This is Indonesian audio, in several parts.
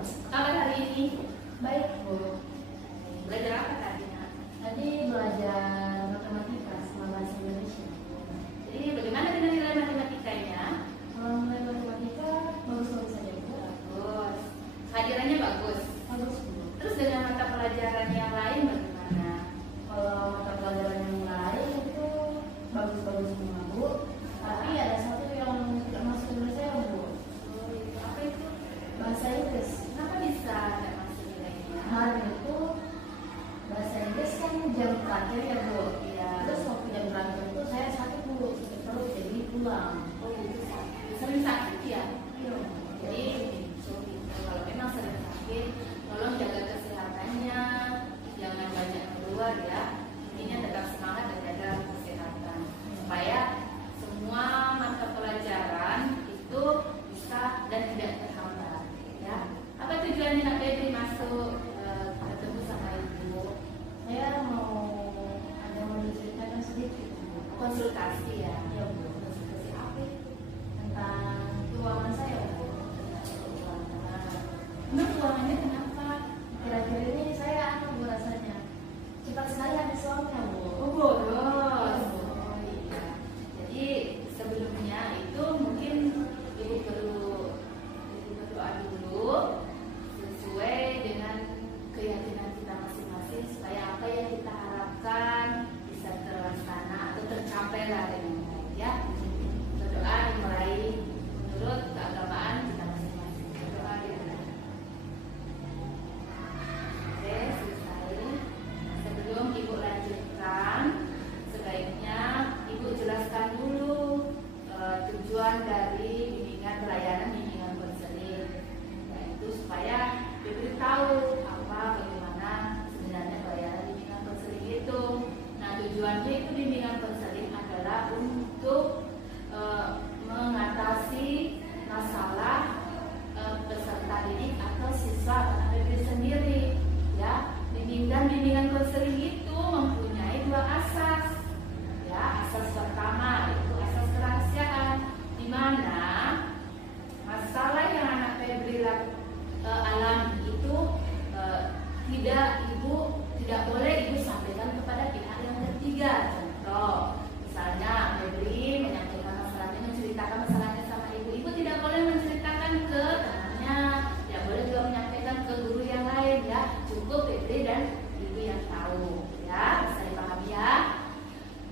Kabar hari ini? Baik, Bu. Belajar apa tadi, Nak? Tadi belajar matematika sama bahasa Indonesia. Jadi bagaimana dengan nilai matematikanya? Kalau nilai matematika bagus-bagus saja, Bu. Bagus. Hadirannya bagus. Bagus, Bu. Terus dengan mata pelajaran yang lain bagaimana? Kalau mata pelajaran yang lain itu bagus-bagus semua, Bu. Tapi ada satu yang tidak masuk nilai saya, Bu. Oh, itu apa itu? Bahasa Inggris. Kenapa bisa tidak masuk nilainya? Kemarin itu bahasa Inggris kan jam terakhir ya, Bu. Iya. Terus waktu jam terakhir itu saya sakit, Bu. Sakit perut, jadi pulang. Oh, itu sakit. Sering sakit ya? Iya. Jadi kalau memang sering sakit, tolong jaga kesehatannya, jangan banyak keluar ya. Intinya tetap semangat dan jaga kesehatan supaya semua mata pelajaran itu bisa dan tidak terhambat. Ya. Apa tujuannya Nak Febri masuk ketemu sama Ibu? Saya mau menceritakan sedikit, Bu. Konsultasi ya. Iya, Bu. Konsultasi apa itu? Tentang keuangan saya, Bu. Emang keuangannya kenapa? Kira-kira ini saya Bu rasanya cepat sekali habis uangnya, Bu. Oh, boros. Oh iya. Jadi sebelumnya itu mungkin ibu perlu berdoa dulu sesuai dengan keyakinan kita masing-masing supaya apa yang kita harapkan bisa terlaksana atau tercapai lah dengan baik ya. Berdoa dimulai menurut keagamaan kita masing-masing. Berdoa ya. Oke, selesai. Sebelum ibu lanjutkan, sebaiknya ibu jelaskan dulu tujuan dari bimbingan pelayanan bimbingan konseling, yaitu supaya diberitahu apa bagaimana sebenarnya pelayanan bimbingan konseling itu. Nah, tujuannya itu bimbingan konseling adalah untuk mengatasi masalah peserta didik atau siswa anak didik sendiri. Ya, bimbingan konseling itu mempunyai dua asas. Ya, asas pertama yaitu asas kerahasiaan, di mana masalah yang anak Febri alami itu tidak boleh ibu sampaikan kepada pihak yang ketiga. Contoh, misalnya Febri menyampaikan masalahnya, menceritakan masalahnya sama ibu tidak boleh menceritakan ke temannya, tidak boleh juga menyampaikan ke guru yang lain ya. Cukup Febri dan ibu yang tahu ya, bisa dipahami ya.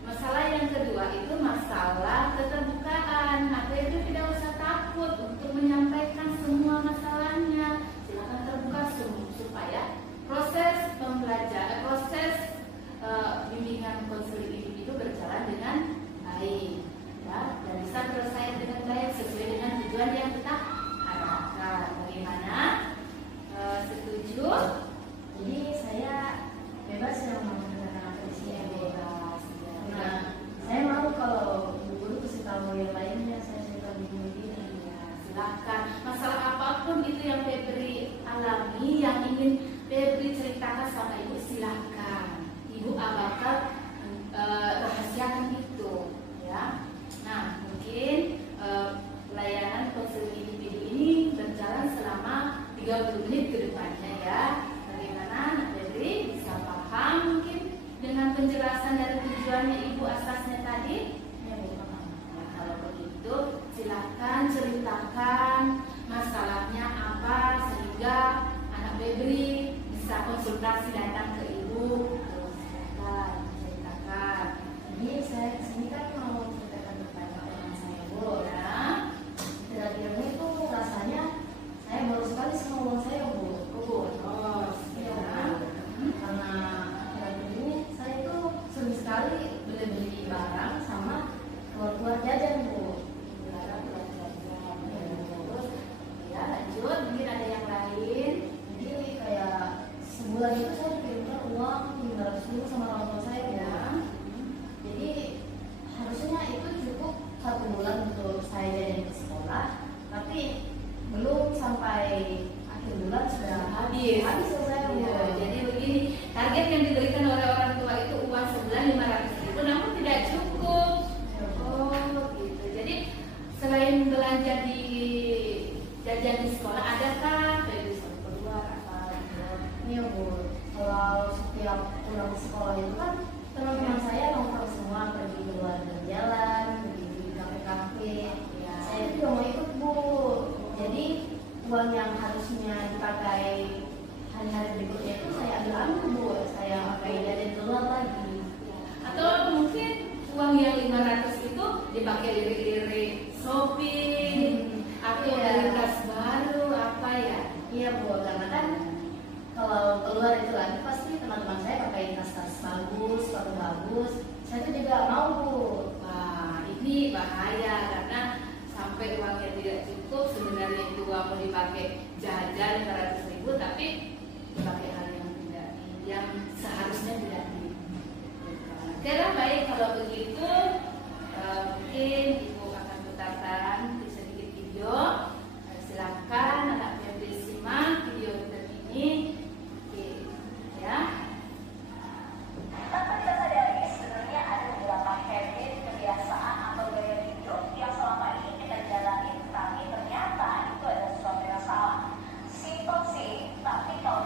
Masalah yang kedua itu masalah keterbukaan. Nah, Febri tidak usah takut untuk menyampaikan semua masalahnya. Silakan terbuka supaya proses pembelajaran, proses bimbingan konseling itu berjalan dengan baik ya, dan bisa selesai dengan baik sesuai dengan tujuan yang kita harapkan. Bagaimana? Setuju? Jadi saya bebas yang mau menggunakan apa di sini, Bu. Bebas. Nah, saya mau kalau Bu Guru kasih tahu yang lainnya, saya cerita begini. Ya, silakan. Masalah apapun itu yang Febri alami, yang ingin Febri ceritakan sama ibu, silakan. Ibu bakal rahasiakan itu, ya. Nah, mungkin pelayanan konseling individu ini berjalan selama 30 menit ke depannya ya. Bagaimana Nak Febri bisa paham mungkin dengan penjelasan dari tujuannya ibu asasnya tadi? Ya, Bu. Nah, kalau begitu silakan ceritakan masalahnya apa sehingga anak Febri bisa konsultasi datang ke ibu. Terus silakan ceritakan. Jadi saya kesini kan mau ceritakan kepada teman saya, Bu. Ya. Kira-kira itu rasanya saya baru sekali sama uang saya, Bu. Boros. Iya, Ya. Bu. Karena akhir-akhir ini saya itu sering sekali beli-beli barang sama keluar-keluar jajan, Bu. Terus ya lanjut, mungkin ada yang lain. Jadi kayak sebulan itu saya dikirimkan uang 500.000 sama orang tua saya, ya. Jadi harusnya itu cukup 1 bulan untuk saya jajan ke sekolah, tapi belum sampai akhir bulan sudah Habis selesai, Bu. Ya, jadi begini, target yang diberikan oleh orang tua itu uang sebulan 500.000, namun tidak cukup. Oh gitu. Jadi selain belanja di jajan di sekolah, adakah Febri uang yang harusnya dipakai hari-hari berikutnya itu saya ambil Bu, saya pakai jajan keluar lagi. Atau mungkin uang yang 500 itu dipakai lirik-lirik shopping atau beli tas baru apa ya? Iya Bu, karena kan kalau keluar itu lagi pasti teman-teman saya pakai tas-tas bagus, sepatu bagus. Saya tuh juga mau Bu. Wah, ini bahaya karena sampai uangnya tidak cukup, sebenarnya itu uang mau dipakai jajan 500.000 tapi dipakai hal yang tidak, yang seharusnya tidak dilakukan. Oke lah, baik kalau begitu mungkin Ibu akan putarkan sedikit video. Silakan anak Febri simak video kita ini. Oke, ya. Tanpa kita sadari, sebenarnya ada beberapa habit, kebiasaan, atau gaya hidup yang selama ini kita jalani, tapi ternyata itu adalah sesuatu yang salah. Simpel sih, tapi kalau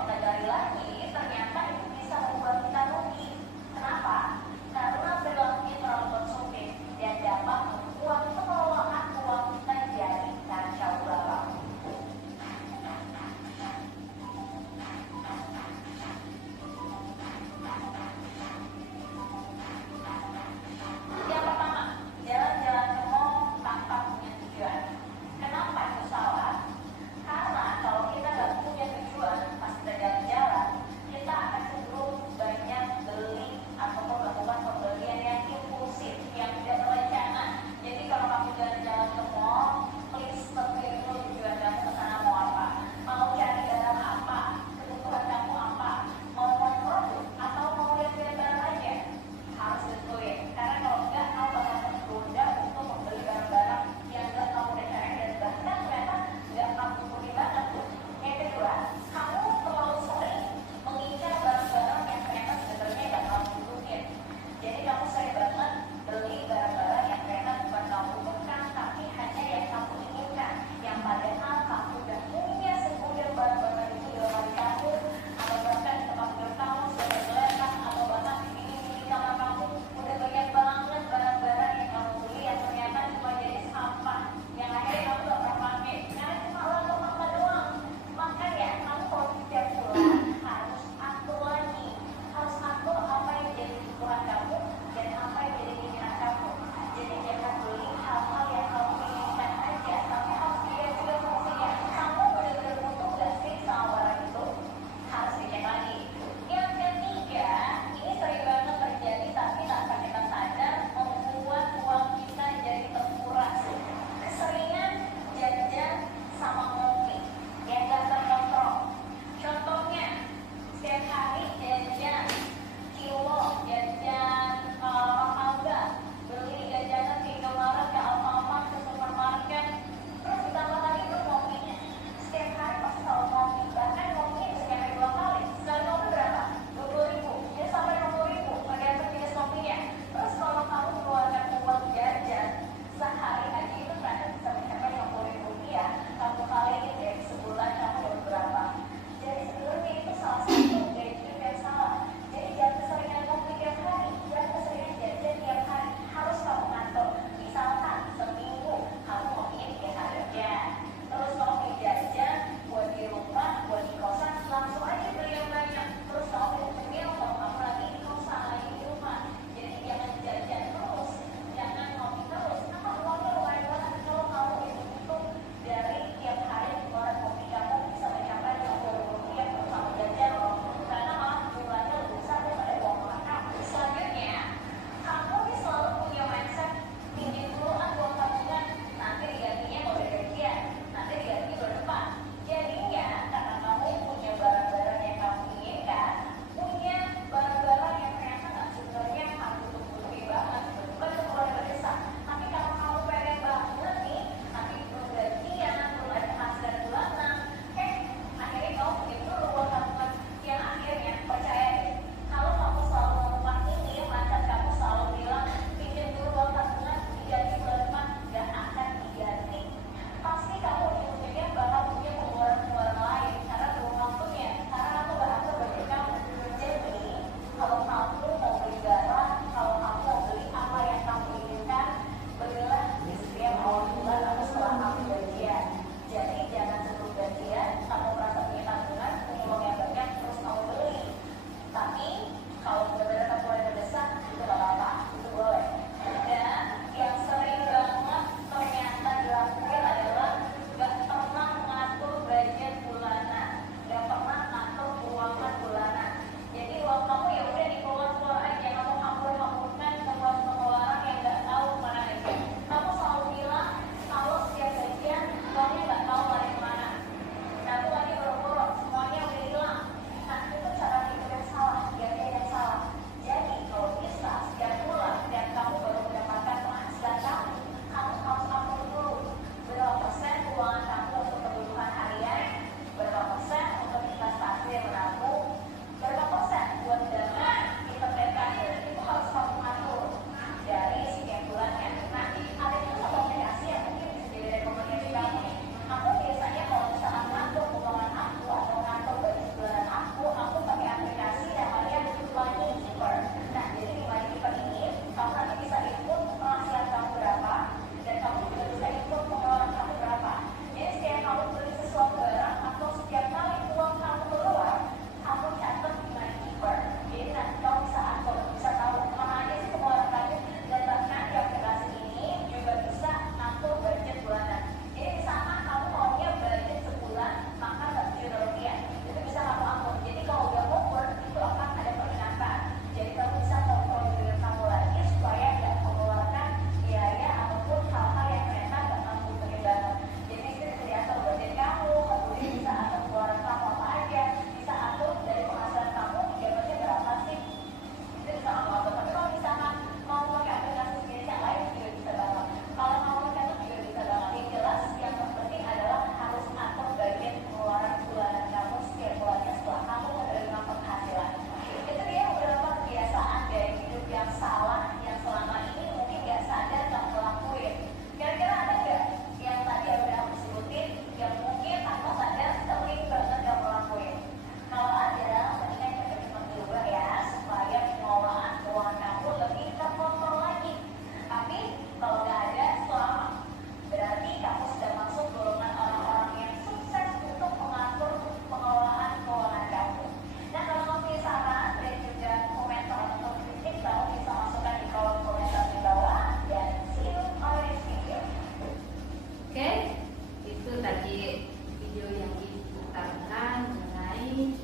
tadi video yang diputarkan mengenai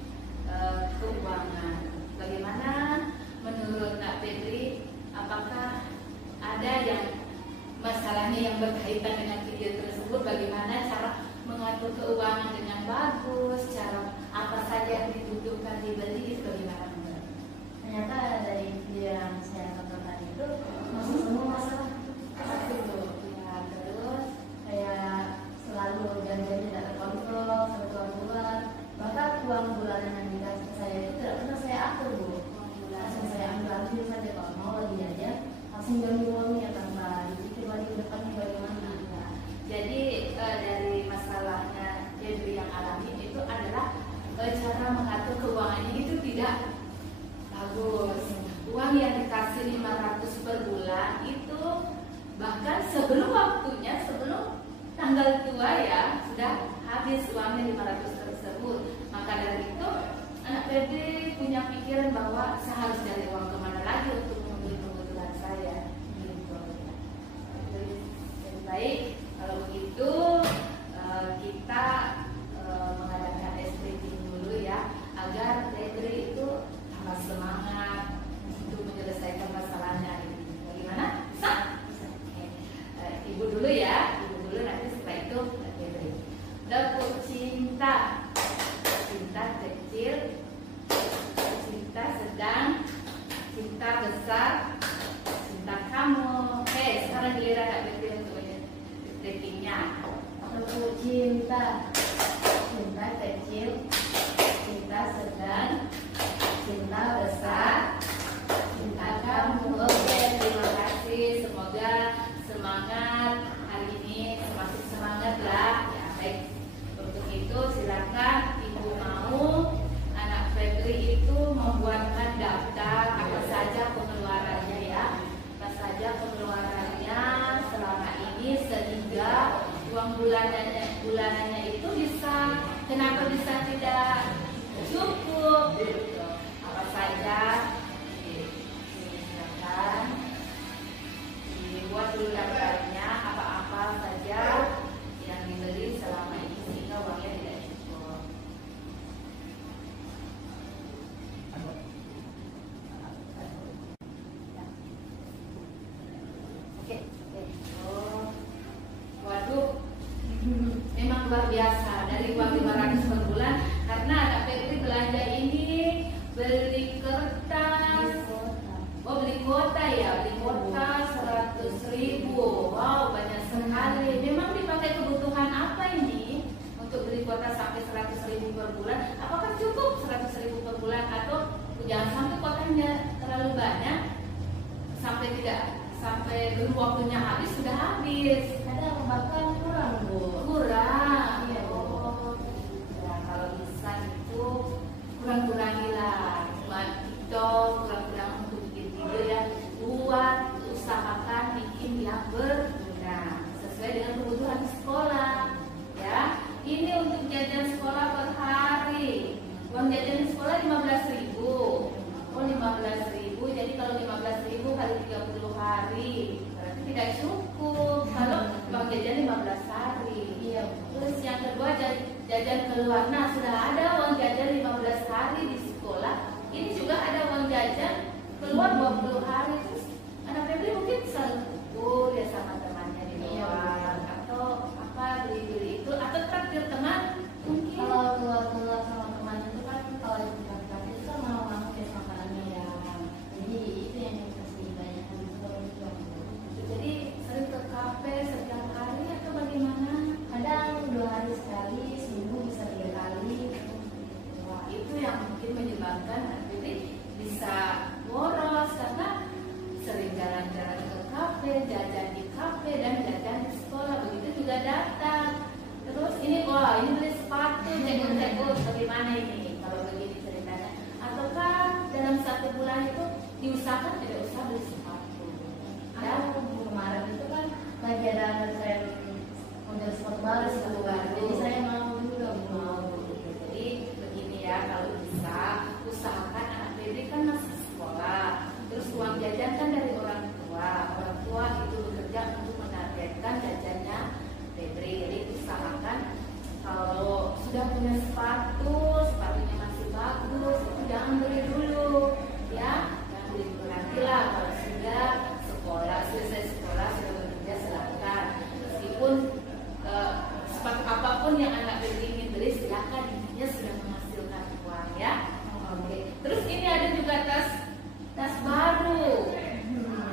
keuangan. Bagaimana menurut Kak Febri, apakah ada yang masalahnya yang berkaitan dengan video tersebut? Bagaimana cara mengatur keuangan dengan bagus, cara apa saja yang dibutuhkan dibeli, bagaimana menurut? Ternyata dari video yang saya tonton tadi itu masih semua masalah itu. Ya, terus Kayak selalu janjian tidak terkontrol, selalu keluar. Bahkan uang bulanan yang dikasih saya itu tidak pernah saya atur, Bu. Langsung saya ambil saja kalau mau lagi jajan, langsung diambil uangnya tanpa dipikir lagi ke depannya bagaimana. ya. Jadi dari masalahnya Febri yang alami itu adalah cara mengatur keuangannya itu tidak bagus. Uang yang dikasih 500 per bulan itu bahkan sebelum waktunya, sebelum tanggal tua ya, sudah habis uangnya 500 tersebut. Maka dari itu anak Febri punya pikiran bahwa saya harus cari uang kemana lagi untuk memenuhi kebutuhan saya. Gitu. Jadi lebih baik kalau begitu kita mengadakan espresso dulu ya, agar Febri itu tambah semangat untuk menyelesaikan masalahnya. Bagaimana? Bisa? Oke. Ibu dulu ya, ibu dulu, nanti setelah itu Febri. Dapur cinta, cinta kecil, cinta sedang, cinta besar, cinta kamu. Sekarang giliran Kak Febri untuk ratingnya. Dapur cinta, cinta kecil, cinta sedang, cinta besar, cinta kamu. Oke, terima kasih. Semoga semangat hari ini, semakin semangat lah. Ya, baik. Untuk itu silakan ibu mau anak Febri itu membuatkan daftar apa saja pengeluarannya ya, apa saja pengeluarannya selama ini sehingga uang bulanannya itu bisa, kenapa bisa tidak cukup gitu. Apa saja silakan dibuat dulu daftarnya, apa-apa saja yang dibeli selama ini sehingga uangnya tidak cukup. Oke. Oh, waduh, memang luar biasa. Dari uang 500 per bulan, karena Kak Febri belanja ini beli kertas. Oh, beli kuota ya, beli kuota 100.000. Wow, banyak sekali. Memang dipakai kebutuhan apa ini untuk beli kuota sampai 100.000 per bulan? Apakah cukup 100.000 per bulan, atau jangan sampai kuotanya terlalu banyak sampai belum waktunya habis sudah habis? Kadang bahkan kurang, Bu. Kurang. Iya, Bu. Oh, ya, kalau bisa itu kurang-kurangilah. Buat TikTok, kurang-kurang untuk bikin video ya. Buat usahakan bikin yang berguna sesuai dengan kebutuhan sekolah. Ya, ini untuk jajan sekolah per hari. Uang jajan di sekolah 15.000. Oh, 15.000. Jadi kalau 15.000 kali 30 hari berarti tidak cukup kalau uang jajan 15 hari. Iya. Terus yang kedua, jajan keluar. Nah, sudah ada uang jajan 15 hari di sekolah. Ini juga ada uang jajan keluar 20 hari. Terus anak Febri mungkin selalu kumpul ya sama temannya di luar, atau apa, beli-beli itu, atau traktir teman mungkin. Kalau keluar sama teman itu kan, kalau di kantor itu kan mau tes makanannya ya. Jadi itu yang dikasih banyak itu. Jadi sering ke kafe setiap hari atau bagaimana? Kadang 2 hari sekali, seminggu bisa 3 kali. Wah, itu yang mungkin menyebabkan nanti bisa boros karena sering jalan-jalan ke kafe, jajan di kafe, dan jajan di sekolah. Begitu juga datang. Terus ini, wah, ini beli sepatu, cekut-cekut. Bagaimana ini kalau begini ceritanya? Ataukah dalam 1 bulan itu diusahakan tidak usah beli sepatu? Ya, Kemarin itu kan lagi ada tren model sepatu baru sih, Bu. Jadi saya mau juga, Bu. Jadi begini ya, kalau bisa usahakan anak Febri kan masih sekolah, terus uang jajan kan dari orang tua itu bekerja untuk menargetkan jajannya Febri. Jadi usahakan punya sepatu, sepatunya masih bagus, itu jangan beli dulu, ya. Jangan beli dulu, nantilah kalau sudah sekolah, selesai sekolah, sudah bekerja, silakan. Meskipun sepatu apapun yang anak ingin beli, silakan, intinya sudah menghasilkan uang, ya. Oke. Terus ini ada juga tas baru.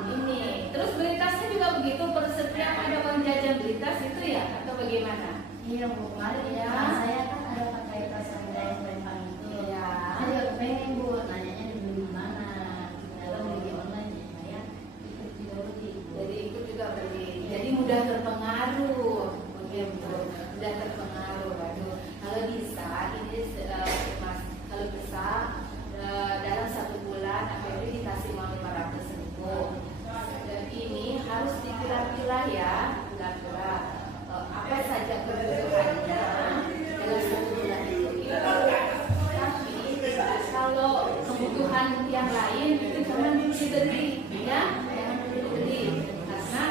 Ini. Terus beli tasnya juga begitu, per setiap ada uang jajan beli tas itu ya, atau bagaimana? Iya Bu, kemarin Ya. saya kan ada pakai tas yang Palembang itu. Iya. Saya juga pengen Bu, nanyanya dibeli di mana? Kalau beli online ya saya ikut juga beli. Jadi ikut juga beli. Jadi mudah terpengaruh, begitu. Mudah terpengaruh. Waduh, kalau bisa ini Mas, kalau bisa dalam 1 bulan APBD dikasih uang 500.000. Dan ini harus dipilah-pilah ya, pilah-pilah apa saja kebutuhannya dalam 1 bulan itu. Tapi kalau kebutuhan yang lain itu jangan dibeli, ya, jangan dibeli, karena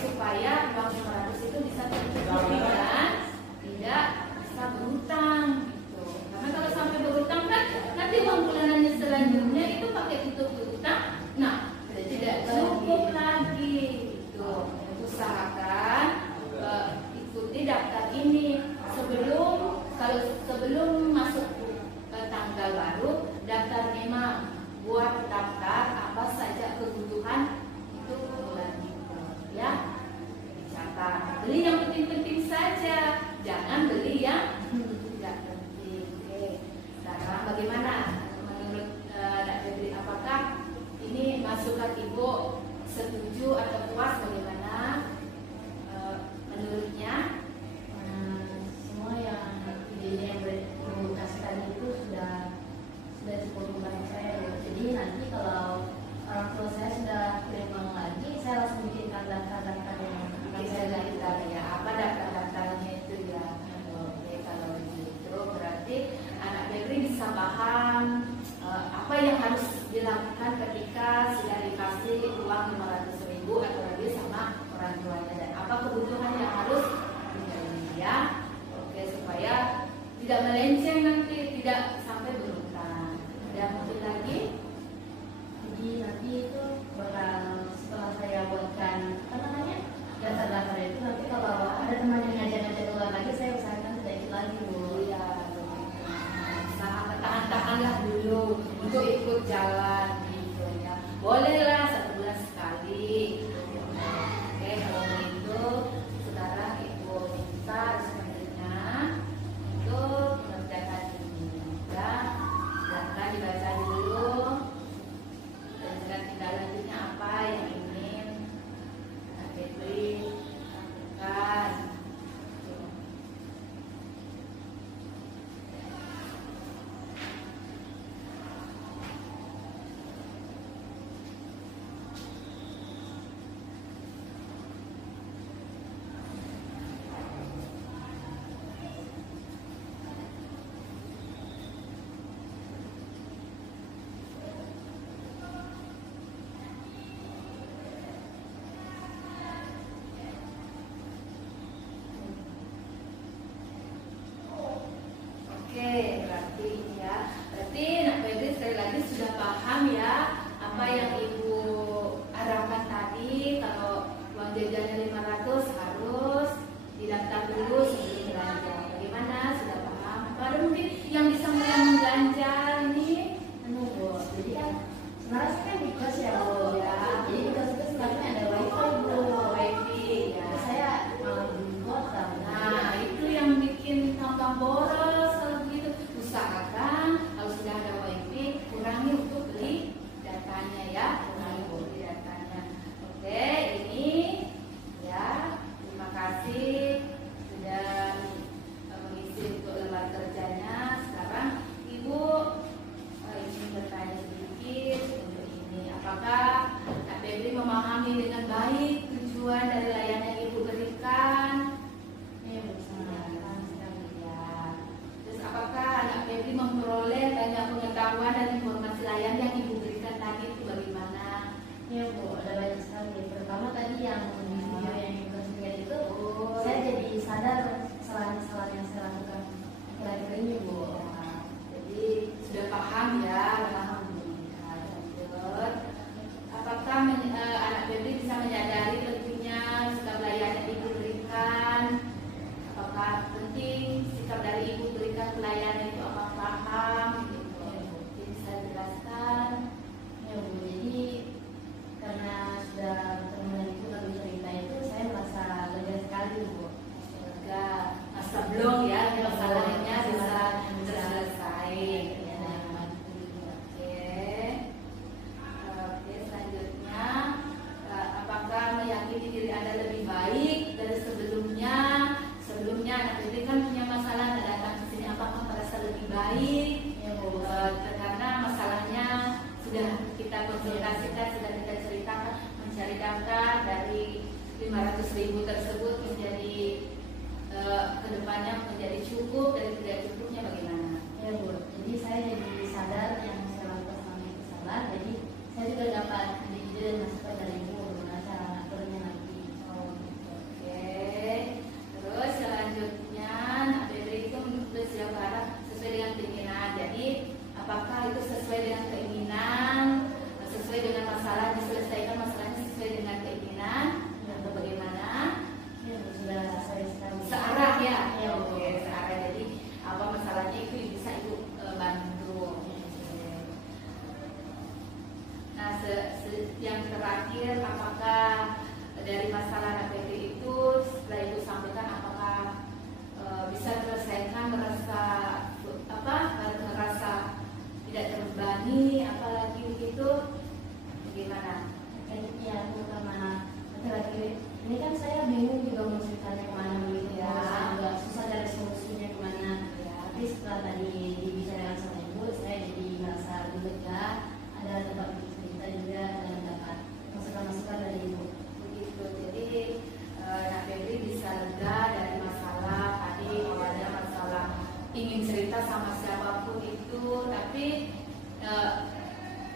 supaya uang 500 itu bisa tercukupi dan tidak bisa berhutang. Gitu. Karena kalau sampai berhutang kan nanti uang bulanannya selanjutnya itu pakai tutup hutang, nah tidak cukup lagi. Gitu. Usahakan ikuti daftar ini sebelum masuk tanggal baru. Daftar memang buat daftar apa saja kebutuhan itu bulan itu, ya. Dicatat. Beli yang penting-penting saja, jangan beli yang tidak penting. Oke. Sekarang bagaimana menurut Dak Febri, apakah ini masukan Ibu setuju atau puas, bagaimana menurutnya? Semua yang ide yang Ibu kasih tadi itu sudah cukup membantu saya Bu. Jadi nanti kalau orang tua saya sudah kirim uang lagi, saya langsung bikinkan daftar-daftar yang akan saya Daftar ya, apa daftar-daftarnya itu ya. Oke, kalau begitu berarti anak Febri bisa paham apa yang harus dilakukan ketika sudah dikasih uang 500.000 atau lebih sama orang tuanya, dan apa kebutuhan yang harus dibeli, ya. Oke, supaya tidak melenceng nanti, tidak sampai berhutang. Ada mungkin lagi? Jadi nanti itu bakal setelah saya buatkan apa namanya daftar-daftar itu, nanti kalau ada teman yang ngajak-ngajak keluar lagi, saya usahakan tidak ikut lagi Bu. Iya, tahan-tahanlah dulu untuk ikut jalan gitu ya. Bolehlah 1 bulan sekali. Oke, kalau begitu sekarang Ibu minta selanjutnya untuk mengerjakan ini. Ya, silakan dibaca dulu. Dan tindak lanjutnya apa yang ingin Kak Febri lakukan. Oke, berarti Nak Febri sekali lagi sudah paham ya apa yang Ibu harapkan tadi. Kalau uang jajannya 500 harus didaftar dulu sebelum belanja. Bagaimana? Sudah paham? Ada mungkin yang bisa mengganjal ini? Bu, jadi kan sebenarnya saya kan di kos ya Bu. Ya. Jadi di kos itu sebenarnya ada wifi Bu. Wifi, ya. Tapi saya malah di kota. Nah, itu yang bikin tambah boros. Kalau begitu, usahakan kalau sudah ada wifi, kurangi untuk beli datanya ya, kurangi untuk beli datanya. Oke, ini ya, terima kasih sudah mengisi untuk lembar kerjanya. Sekarang Ibu ingin bertanya sedikit untuk ini. Apakah Kak Febri memahami dengan baik tujuan dari layanan yang Ibu berikan? Iya Bu, sangat sekali. Ya. Terus apakah anak Febri memperoleh banyak pengetahuan dan informasi layanan yang Ibu berikan tadi itu bagaimana? Iya Bu, ada banyak sekali. Pertama tadi yang video yang Ibu kasih lihat itu, Oh. saya jadi sadar kesalahan-kesalahan yang saya lakukan apakah penting sikap dari ibu berikan pelayanan itu, apa paham gitu. Jadi bisa jelaskan. Ya Bu, jadi karena sudah bertemu dengan Ibu lalu cerita itu, saya merasa lega sekali Bu. Lega. Masa belum ya, masalahnya bisa selesai. Ya, Oke, selanjutnya, apakah meyakini diri Anda lebih baik dari sebelumnya? Sebelumnya anak ini kan punya masalah, datang ke sini apakah merasa lebih baik? ya Bu. Karena masalahnya sudah kita konsultasikan, sudah kita ceritakan, mencari daftar dari 500.000 tersebut menjadi kedepannya menjadi cukup, dari tidak cukupnya bagaimana? Ya Bu, jadi saya jadi sadar yang saya lakukan selama itu salah. Jadi saya juga dapat ide dan masukan dari Ibu bagaimana cara ngaturnya nanti. Oh, gitu. Oke. Terus selanjutnya, Nak Febri itu bersiap arah sesuai dengan keinginan. Jadi apakah itu sesuai dengan keinginan, sesuai dengan masalah, diselesaikan masalahnya sesuai dengan keinginan, atau bagaimana? Ya Bu, sudah saya sekali. Searah ya? Ya, Oke, searah. Jadi apa masalahnya itu bisa Ibu bantu. Oke. Nah, yang terakhir, apakah dari masalah Nak Febri itu setelah Ibu sampaikan apakah bisa terselesaikan, merasa tidak terbebani, apalagi begitu, bagaimana? Ya Bu, karena laki-laki ini kan saya bingung juga mau ceritanya kemana begitu Ya. Saya juga susah cari solusinya kemana. Ya. Tapi setelah tadi dibicarakan sama Ibu, saya jadi merasa lebih lega, ada tempat cerita juga dan dapat masukan-masukan dari Ibu. Begitu. Jadi Nak Febri bisa lega dari masalah tadi, awalnya masalah ingin cerita sama siapapun itu, tapi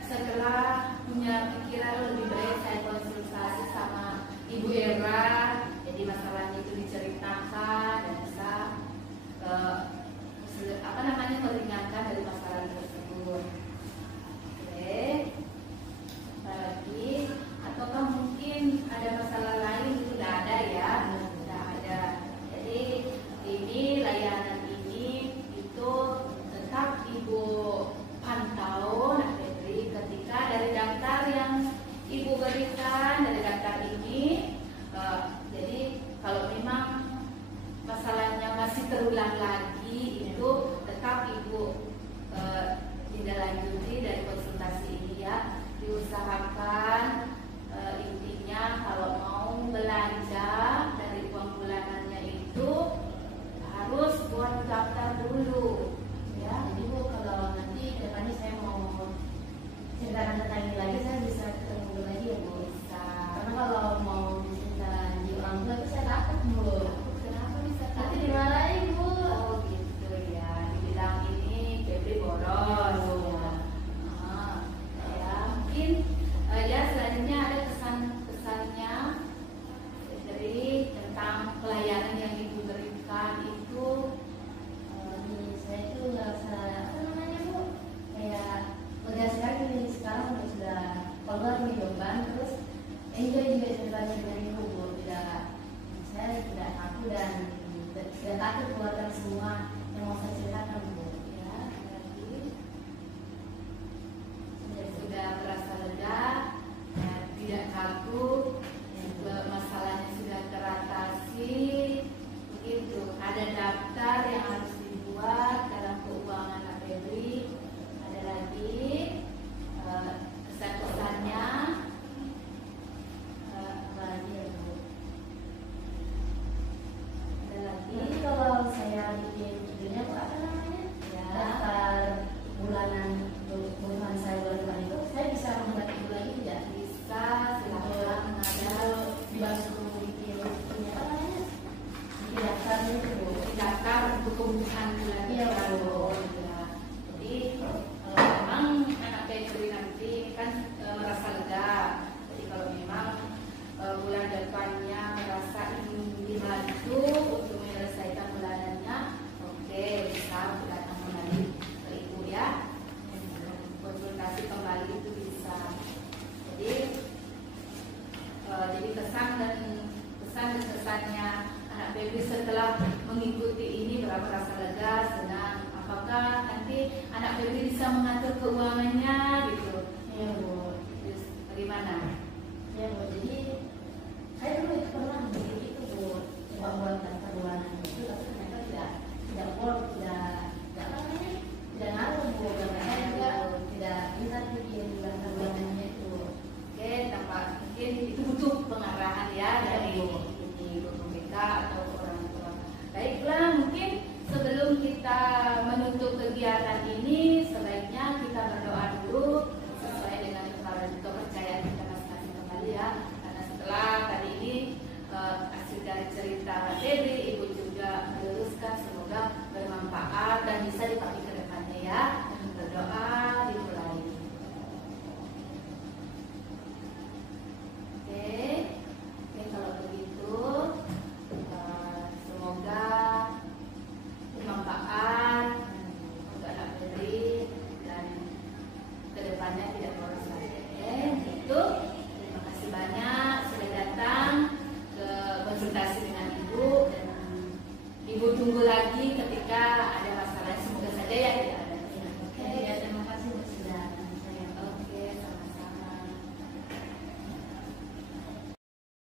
setelah punya pikiran lebih baik saya konsultasi sama Ibu Era, jadi masalahnya itu diceritakan dan bisa meringankan dari masalah tersebut. Oke, apalagi ataukah mungkin ada masalah lain? Itu tidak ada ya, tidak ada. Jadi ini layanan ini itu tetap Ibu pantau Nak Febri ketika dari daftar yang Ibu berikan dari daftar ini. Jadi kalau memang masalahnya masih terulang lagi, itu tetap Ibu tindak lanjuti dari konsultasi ini ya. Diusahakan intinya kalau mau belanja dari uang bulanannya itu harus buat daftar dulu ya. Jadi Bu, kalau nanti kedepannya saya mau ceritakan tentang ini lagi, saya bisa ketemu Ibu lagi ya Bu. Bisa. Karena kalau mau cerita di orang tua itu saya takut Bu. Kenapa bisa Nanti takut? dimarahin Bu. Oh gitu ya, dibilang ini Febri boros ya. Mungkin ya selanjutnya ada kesan-kesannya dari tentang pelayanan yang Ibu berikan itu. Saya itu ngerasa apa namanya Bu, kayak lega sekali nih sekarang sudah keluar nih beban, terus enjoy juga ceritanya dengan Ibu Bu. Saya tidak takut dan tidak takut keluarkan semua yang mau saya ceritakan Bu. Ya, berarti sudah merasa lega, ya, tidak kaku, masalahnya sudah teratasi. Begitu. Ada daftar yang harus dibuat dalam keuangan Nak Febri. Ada lagi kesan-kesannya. Apalagi ya Bu. Ada lagi. Jadi kalau saya bikin judulnya Bu, apa namanya? Ya. Daftar bulanan untuk kebutuhan saya bulan depan itu, saya bisa membuat Ibu lagi tidak? Bisa, silakan ada Dibantu bikin punya apa namanya? Bikin daftarnya itu Bu. daftar untuk kebutuhan bulan Iya, depan. Bu. Ya. Jadi kalau memang anak Febri nanti kan merasa lega. Jadi kalau memang bulan depannya merasa ingin dibantu untuk menyelesaikan bulanannya, oke, bisa datang kembali ke Ibu ya. Konsultasi kembali itu bisa. Jadi kesan dan kesannya anak Febri setelah mengikuti senang. Apakah nanti anak Febri bisa mengatur keuangannya gitu? Iya Bu. Terus bagaimana? Ya Bu, jadi saya dulu itu pernah bikin itu Bu, coba buat daftar bulanan itu, tapi ternyata tidak work, tidak apa namanya, tidak ngaruh Bu, karena saya juga tidak bisa bikin daftar bulanannya itu. Oke, tampak mungkin itu butuh pengarahan ya dari Iya, ini guru BK atau orang tua. Baiklah, mungkin sebelum kita menutup kegiatan ini, sebaiknya kita berdoa dulu sesuai dengan kepercayaan kita masing-masing kembali ya. Karena setelah tadi ini hasil dari cerita Febri,